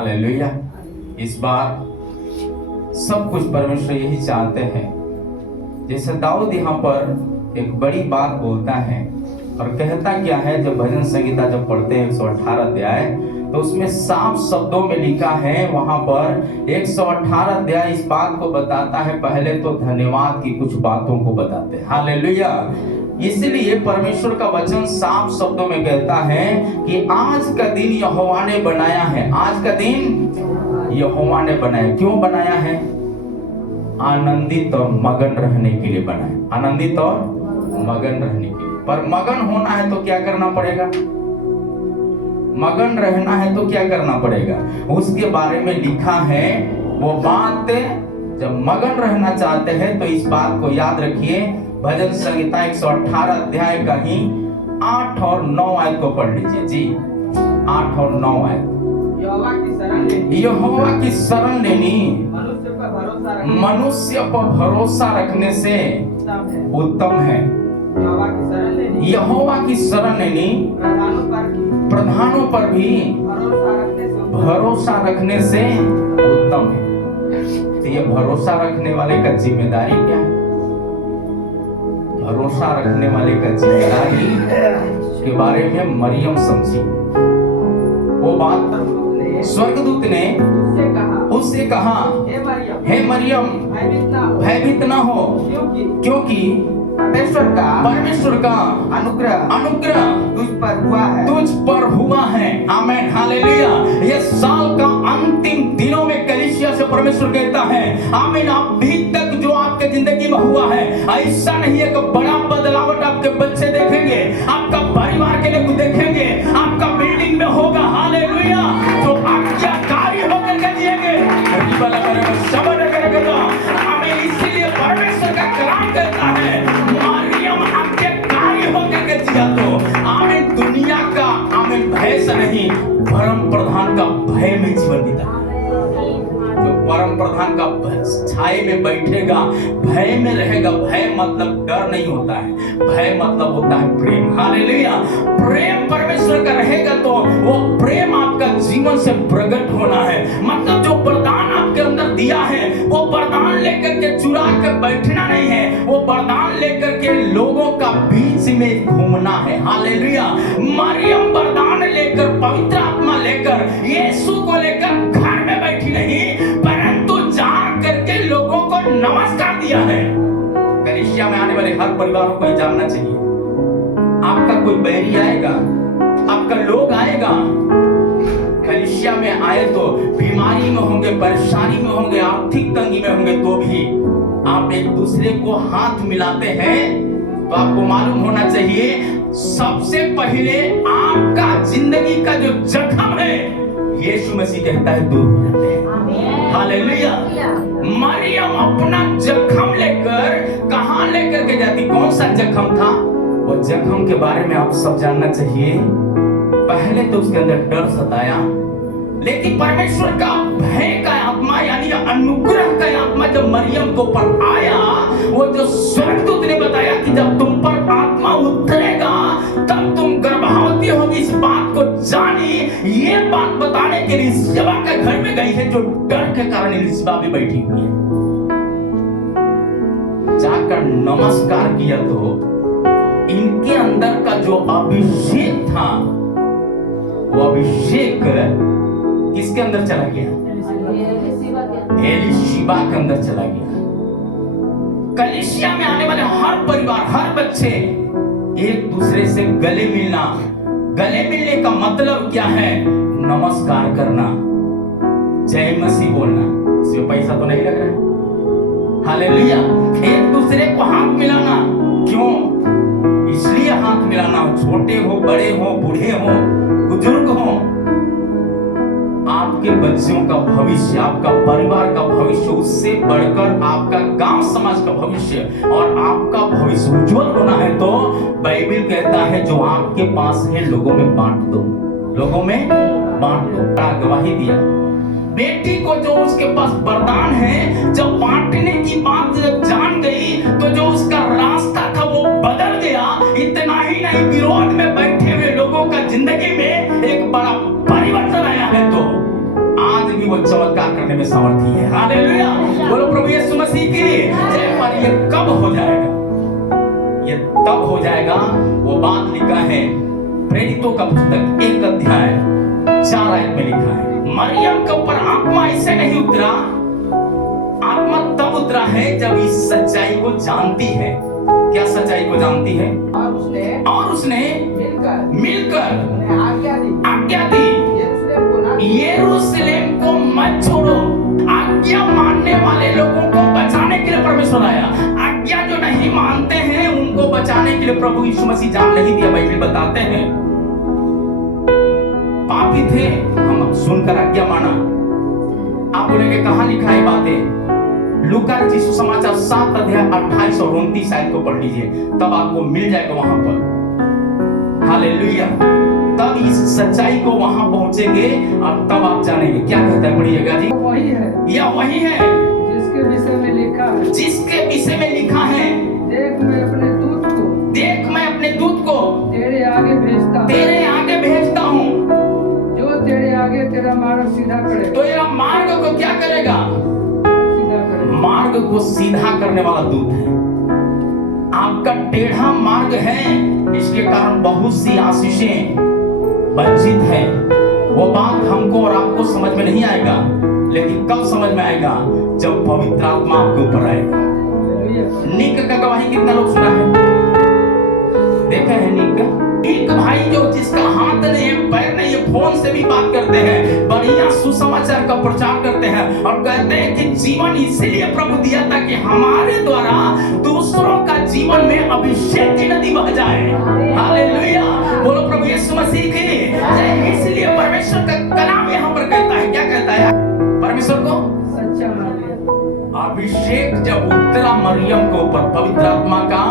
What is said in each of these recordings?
Hallelujah. इस बार सब कुछ परमेश्वर यही चाहते हैं। जैसे दाऊद यहाँ पर एक बड़ी बात बोलता है और कहता क्या है, जब भजन संगीता जब पढ़ते हैं 118 अध्याय, तो उसमें साफ शब्दों में लिखा है, वहां पर 118 अध्याय इस बात को बताता है, पहले तो धन्यवाद की कुछ बातों को बताते हैं। हालेलुया। इसलिए परमेश्वर का वचन साफ शब्दों में कहता है कि आज का दिन यहोवा ने बनाया है। आज का दिन यहोवा ने बनाया। क्यों बनाया है? आनंदित और मगन रहने के लिए बनाया। आनंदित और मगन रहने के लिए। पर मगन होना है तो क्या करना पड़ेगा? मगन रहना है तो क्या करना पड़ेगा? उसके बारे में लिखा है वो बात। जब मगन रहना चाहते हैं तो इस बात को याद रखिए। भजन संहिता 118 अध्याय का ही 8 और 9 आयत को पढ़ लीजिए जी। 8 और 9 आयत। यहोवा की शरण लेनी मनुष्य पर भरोसा रखने से उत्तम है। यहोवा की शरण लेनी प्रधानों पर भी भरोसा रखने से उत्तम है। तो ये भरोसा रखने वाले का जिम्मेदारी क्या है? भरोसा रखने वाले का जिम्मेदारी के बारे में मरियम समझी। वो बात स्वर्गदूत ने उससे कहा, हे मरियम भयभीत ना हो, क्योंकि परमेश्वर का अनुग्रह तुझ पर हुआ है। आमीन हालेलुया। ये साल का अंतिम दिनों में कलीसिया से परमेश्वर कहता है, आमीन, अभी तक जो आपके जिंदगी में हुआ है, ऐसा नहीं है कि बड़ा बदलावट आपके बच्चे देखेंगे, आपका परिवार के लोग देखेंगे, आपका बिल्डिंग में होगा। हालेलुया। जो आज्ञाकारी होकर के जिएंगे। आमीन। इसीलिए परमेश्वर का कलाम कहता है, मरियम आज्ञाकारी होकर के जिया तो आमीन दुनिया का आमीन भय से नहीं, परम प्रधान का भय में जीवन बिता। जो परम प्रधान का छाये में बैठेगा, भय में रहेगा। भय मतलब डर नहीं होता है, भय मतलब होता है प्रेम। हालेलुया। प्रेम परमेश्वर का रहेगा तो वो प्रेम आपका जीवन से प्रकट होना है। मतलब जो वरदान आपके अंदर दिया है, वो वरदान लेकर के चुरा कर बैठना नहीं है, वो वरदान लेकर के लोगों का बीच में घूमना है। हालेलुया। मरियम वरदान लेकर, पवित्र आत्मा लेकर, यीशु को लेकर घर में बैठी नहीं, परंतु जा करके लोगों को नमस्कार दिया है। कलीसिया में आने वाले हर परिवार को ये जानना चाहिए, आपका कोई बैरी आएगा, आपका लोग आएगा, कलीसिया में आए तो बीमारी में होंगे, परेशानी में होंगे, आर्थिक तंगी में होंगे, तो भी आप एक दूसरे को हाथ मिलाते हैं, तो आपको मालूम होना चाहिए सबसे पहले आपका जिंदगी का जो जख्म है, यीशु मसीह कहता है दूर हो जाते हैं। हालेलुया। मरियम अपना जख्म लेकर कहां लेकर के जाती? कौन सा जख्म था? वो जख्म के बारे में आप सब जानना चाहिए। पहले तो उसके अंदर डर सताया, लेकिन परमेश्वर का भय का आत्मा यानी अनुग्रह का आत्मा जब मरियम को ऊपर आया, वो जो स्वर्गदूत ने बताया कि जब तुम पर आत्मा उतरेगा तब तुम गर्भवती होगी, इस बात को जानी। ये बात बताने के लिए एलिशबा के घर में गई है, जो डर के कारण एलिशबा भी बैठी हुई है। जाकर नमस्कार किया तो इनके अंदर का जो अभिषेक था, वो अभिषेक किसके अंदर चला गया? एलिशबा के अंदर चला गया। कलीसिया में आने वाले हर परिवार, हर बच्चे एक दूसरे से गले मिलना। गले मिलने का मतलब क्या है? नमस्कार करना, जय मसीह बोलना। इसमें पैसा तो नहीं लग रहा है। हालेलुया। एक दूसरे को हाथ मिलाना। क्यों? इसलिए हाथ मिलाना, छोटे हो, बड़े हो, बूढ़े हो, बुजुर्ग हो, आपके बच्चों का भविष्य, आपका परिवार का भविष्य, उससे बढ़कर आपका गांव समाज का भविष्य और आपका भविष्य उज्जवल होना है तो बाइबल कहता है जो आपके पास है लोगों में बांट दो, लोगों में बांट दो। गवाही दिया बेटी को, जो उसके पास वरदान है, जब बांटने की बात जब जान गई तो जो उसका रास्ता था वो बदल गया। इतना ही नहीं, विरोध में बैठे हुए लोगों का जिंदगी में एक बड़ा परिवर्तन आया है। तो आज वो चमत्कार करने में सामर्थी है। हालेलुया, बोलो प्रभु यीशु मसीह की जय। पर ये कब हो जाएगा? ये तब हो जाएगा, वो बात लिखा है प्रेरितों का पुस्तक 1 अध्याय 4 आयत में लिखा है, मरियम के ऊपर आत्मा ऐसे नहीं उतरा, आत्मा तब उतरा है जब इस सच्चाई को जानती है। क्या सच्चाई को जानती है? और उसने मिलकर आज्ञा दी, यरूशलेम को मत छोड़ो। आज्ञा मानने वाले लोगों को बचाने के लिए परमेश्वर आया। आज्ञा जो नहीं मानते हैं उनको बचाने के लिए प्रभु यीशु मसीह जान नहीं दिया। बाइबल बताते हैं पापी थे, हम सुनकर आज्ञा माना। आप बोलेंगे कहां लिखा है बातें? लूका रचित सुसमाचार 7 अध्याय 28 और 29 आयत को पढ़ लीजिए, तब आपको मिल जाएगा वहां पर। हालेलुया, तब इस सच्चाई को वहां पहुंचेंगे और तब आप जानेंगे। क्या कहता है? पढ़िएगा जी। वही है, यह वही है जिसके विषय में लिखा है, जिसके विषय में लिखा है, देख मैं अपने दूत को तेरे आगे भेजता हूँ, जो तेरे आगे तेरा मार्ग सीधा करेगा। तो यह मार्ग को क्या करेगा? मार्ग को सीधा करने वाला दूत है। आपका टेढ़ा मार्ग है, इसके कारण बहुत सी आशीषें वंचित है। वो बात हमको और आपको समझ में नहीं आएगा, लेकिन कब समझ में आएगा? जब पवित्र आत्मा आपके ऊपर आएगा। नीक का गवाही कितना लोग सुना है? देखा है नीक भाई जो जिसका हाथ नहीं है, पैर नहीं है, फोन से भी बात करते हैं, बढ़िया सुसमाचार का प्रचार करते हैं और कहते हैं कि जीवन इसीलिए प्रभु दिया था कि हमारे द्वारा दूसरों का जीवन में अभिषेक की नदी बह जाए। हालेलुया, बोलो प्रभु यीशु मसीह की जय। इसलिए परमेश्वर का कलाम यहाँ पर कहता है, क्या कहता है? परमेश्वर को सच्चा मरियम अभिषेक जब उतरा मरियम के ऊपर, पवित्र आत्मा का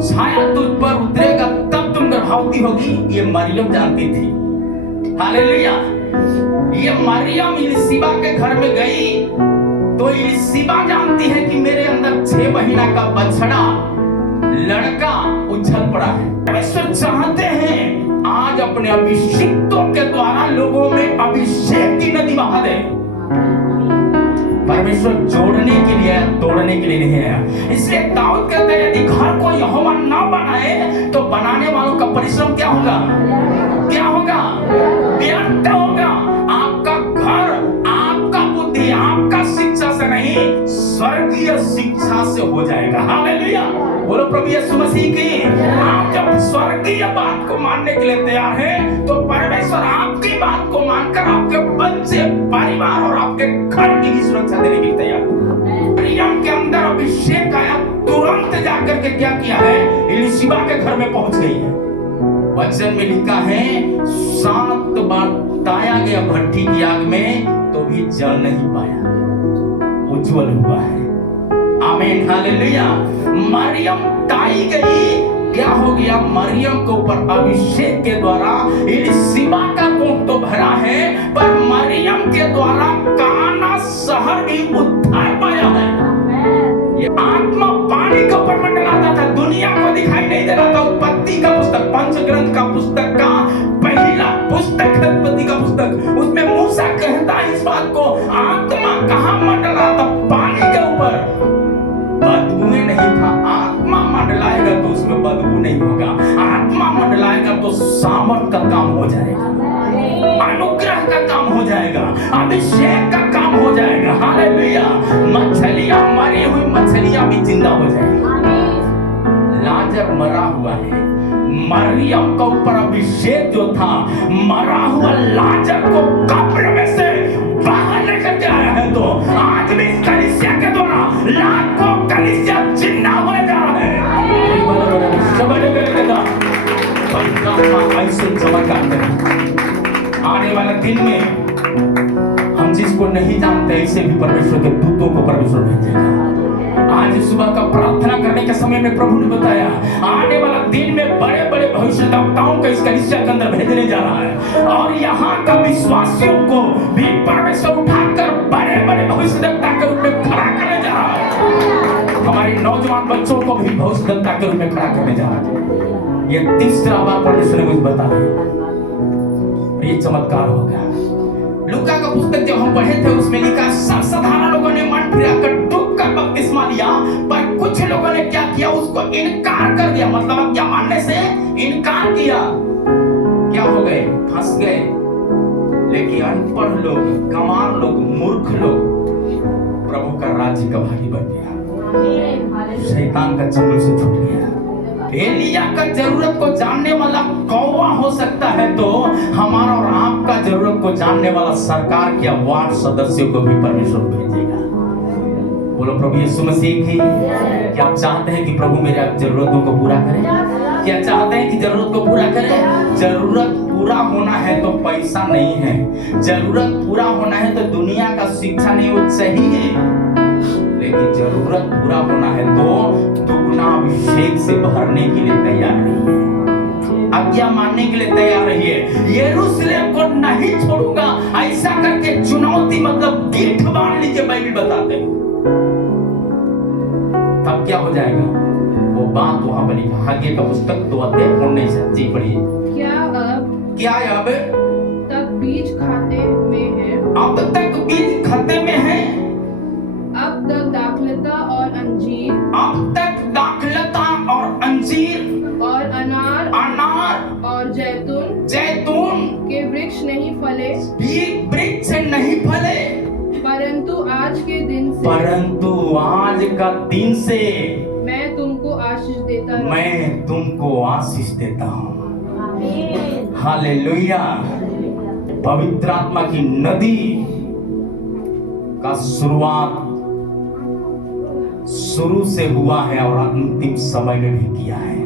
छाया तुझ पर उतरेगा तब तुम गर्भवती होगी। ये मरियम जानती थी। हालेलुया, ये मरियम इलिशिबा के घर में गई तो इलिशिबा जानती है कि मेरे अंदर 6 महीना का बछड़ा लड़का उछल पड़ा है। परमेश्वर चाहते हैं आज अपने अभिषिक्तों के द्वारा लोगों में अभिषेक की नदी बहा दे। परमेश्वर जोड़ने के लिए, तोड़ने के लिए नहीं है। इसलिए दाऊद कहते हैं यदि घर को यहोवा न बनाए तो बनाने वालों का परिश्रम क्या होगा? क्या होगा? व्यर्थ होगा। आपका घर, आपका बुद्धि, आपका शिक्षा से नहीं, स्वर्गीय शिक्षा से हो जाएगा। हालेलुया, बोलो प्रभु यीशु मसीह की। आप जब स्वर्गीय बात को मानने के लिए तैयार हैं तो परमेश्वर आपकी बात को मानकर आपके बच्चे, परिवार और आपके घर की भी सुरक्षा देने के लिए तैयार है। मरियम के अंदर अभिषेक आया, तुरंत जाकर के क्या किया है? इलिशिबा के घर में पहुंच गई है। वचन में लिखा है 7 बार ताया गया भट्टी की आग में तो भी जल नहीं पाया, उज्जवल हुआ है। आमीन, हालेलुया। मरियम ताई गई, क्या हो गया? मरियम के ऊपर अभिषेक के द्वारा इलिशिबा का कोट तो भरा है, पर मरियम के द्वारा काना शहर भी उद्धार पाया है। ये आत्मा पानी के ऊपर मंडलाता था, दुनिया को दिखाई नहीं दे रहा था। उत्पत्ति का पुस्तक, पंचग्रंथ का पुस्तक का पहला पुस्तक है उत्पत्ति का पुस्तक, उसमें मूसा कहता है इस बात को, आत्मा कहाँ मंडला था? पानी के ऊपर। बदबू नहीं था। आत्मा मंडलाएगा तो उसमें बदबू नहीं होगा। आत्मा मंडलाएगा तो सामर्थ का काम हो जाएगा, अनुग्रह का काम हो जाएगा, अभिषेक का काम हो जाएगा। हालेलुया, मछलियां, मरी हुई मछलियां भी जिंदा हो जाएगी। लाजर मरा हुआ है, मरियम के ऊपर अभिषेक जो था, मरा हुआ लाजर को कब्र में से बाहर लेकर के आया है। तो आज भी कलीसिया के द्वारा लाखों कलीसिया जिंदा होने जा रहा है। ऐसे चमत्कार करें। आने वाले दिन में हम जिसको नहीं जानते ऐसे भी परमेश्वर के दूतों को परमेश्वर भेजेगा। आज सुबह का प्रार्थना करने के समय में प्रभु ने बताया आने वाला दिन में बड़े बड़े भविष्यद्वक्ताओं को इस कलीसिया के अंदर भेजने जा रहा है, और यहाँ का विश्वासियों को भी परमेश्वर उठाकर बड़े बड़े भविष्यद्वक्ता के रूप में खड़ा करने जा रहा है। हमारे नौजवान बच्चों को भी भविष्यद्वक्ता के रूप में खड़ा करने जा रहा है। ये तीसरा बार परमेश्वर ने मुझे बताया, ये चमत्कार होगा। लूका का का पुस्तक जब हम पढ़े थे उसमें लिखा सब साधारण लोगों ने मन फिराकर डूब कर बपतिस्मा लिया, पर कुछ लोगों ने क्या किया, उसको इनकार कर दिया, मतलब क्या मानने से इनकार किया, क्या हो गए, फंस गए। लेकिन अनपढ़ लोग, गंवार लोग, मूर्ख लोग प्रभु का राज्य का भागी बन गया, शैतान का चंगुल से छूट गया। एलिया का जरूरत को जानने वाला कौवा हो सकता है, तो हमारा और आपका जरूरत को जानने वाला सरकार के वार्ड सदस्यों को भी परमेश्वर भेजेगा। बोलो प्रभु यीशु मसीह की। क्या आप चाहते हैं कि प्रभु मेरे जरूरतों को पूरा करे? क्या चाहते हैं कि जरूरत को पूरा करे? जरूरत पूरा होना है तो पैसा नहीं है, जरूरत पूरा होना है तो दुनिया का शिक्षा नहीं, वो चाहिए, लेकिन जरूरत पूरा होना है तो दुगुना अभिषेक से भरने के लिए तैयार रहिए, आज्ञा मानने के लिए तैयार रहिए। यरूशलेम को नहीं छोड़ूंगा ऐसा करके चुनौती मतलब गिठ बांध लीजिए, बाइबल बताते हैं, तब क्या हो जाएगा, वो बात वहां पर लिखा, आगे का पुस्तक 2 अध्याय 19 जी पढ़िए। क्या अब तक बीज खाते में है, अब तक बीज खाते में है, अब तक दाखलता और अंजीर, अब तक दाखलता और अंजीर और अनार और जैतून के वृक्ष नहीं फले, वृक्ष नहीं फले, परंतु आज का दिन से मैं तुमको आशीष देता हूँ। हालेलुया। पवित्र आत्मा की नदी का शुरू से हुआ है और अंतिम समय में भी किया है।